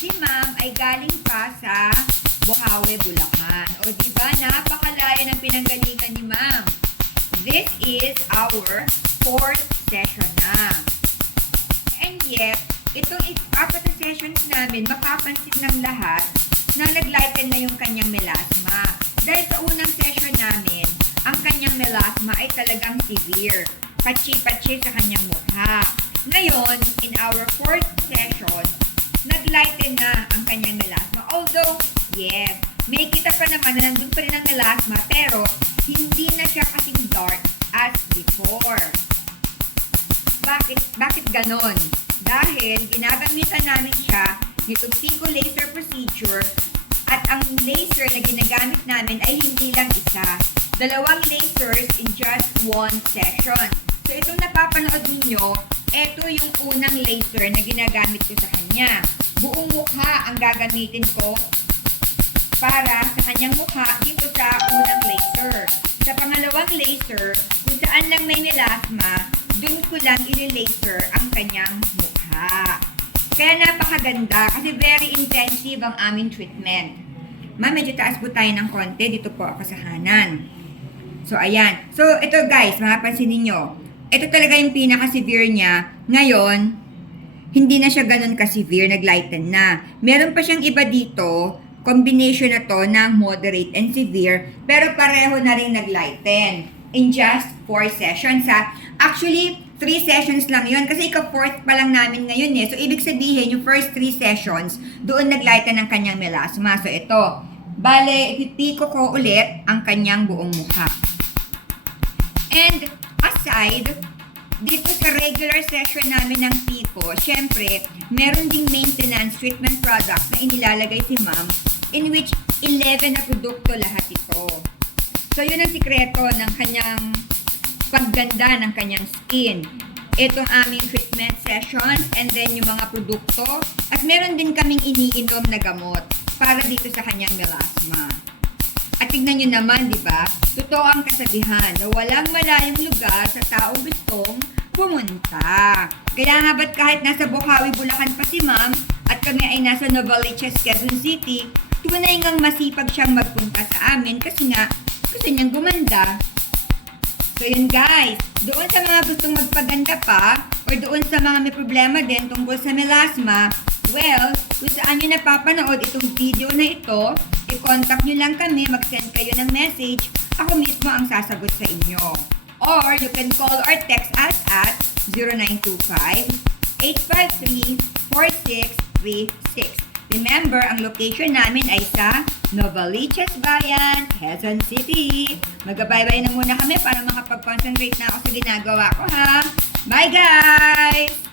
Si ma'am ay galing pa sa Bukawi, Bulacan. O diba, napakalayo ng pinanggalingan ni ma'am. This is our 4th session na. And yet, itong apat na sessions namin, mapapansin ng lahat na naglighten na yung kanyang melasma. Dahil sa unang session namin, ang kanyang melasma ay talagang severe. Patsi-patsi sa kanyang mukha. Ngayon, in our 4th session, naglighten na ang kanyang melasma. Although, yes, may kita pa naman na nandun pa rin ang melasma, pero hindi na siya kasing dark as before. Bakit ganon? Dahil ginagamitan namin siya nitong Pico laser procedure at ang laser na ginagamit namin ay hindi lang isa. 2 lasers in just 1 session. So itong napapanood ninyo, ito yung unang laser na ginagamit ko sa kanya. Buong mukha ang gagamitin ko para sa kanyang mukha dito sa unang laser. Sa pangalawang laser, kung saan lang may melasma, dun ko lang i-laser ang kanyang mukha. Kaya napakaganda kasi very intensive ang aming treatment. Ma'am, medyo taas po tayo ng konti. Dito po ako sa kanan. So, ayan. So, ito guys, mapapansin ninyo. Ito talaga yung pinaka-severe niya. Ngayon, hindi na siya ganun ka-severe, nag-lighten na. Meron pa siyang iba dito, combination na to ng moderate and severe, pero pareho na rin nag-lighten in just 4 sessions ha. Actually, 3 sessions lang yun kasi ika-4th pa lang namin ngayon eh. So, ibig sabihin, yung first 3 sessions, doon nag-lighten ang kanyang melasma. So, ito. Bale, ipipiko ko ulit ang kanyang buong mukha. And, aside, dito sa regular session namin ng Pico, syempre, meron ding maintenance treatment product na inilalagay si ma'am in which 11 na produkto lahat ito. So, yun ang sikreto ng kanyang pagganda ng kanyang skin. Itong aming treatment sessions and then yung mga produkto. At meron din kaming iniinom na gamot para dito sa kanyang melasma. At tignan nyo naman, di ba? Totoo ang kasabihan na walang malayong lugar sa taong gustong pumunta. Kaya nga ba't kahit nasa Bukawi, Bulacan pa si ma'am at kami ay nasa Novaliches, Quezon City, tunay ngang masipag siyang magpunta sa amin kasi nga gusto niyang gumanda. So yun guys, doon sa mga gustong magpaganda pa or doon sa mga may problema din tungkol sa melasma, well, kung saan nyo napapanood itong video na ito, i-contact nyo lang kami, mag-send kayo ng message, ako mismo ang sasagot sa inyo. Or you can call or text us at 0925-853-4636. Remember, ang location namin ay sa Novaliches Bayan, Quezon City. Mag-bye-bye na muna kami para makapag-concentrate na ako sa ginagawa ko ha. Bye guys!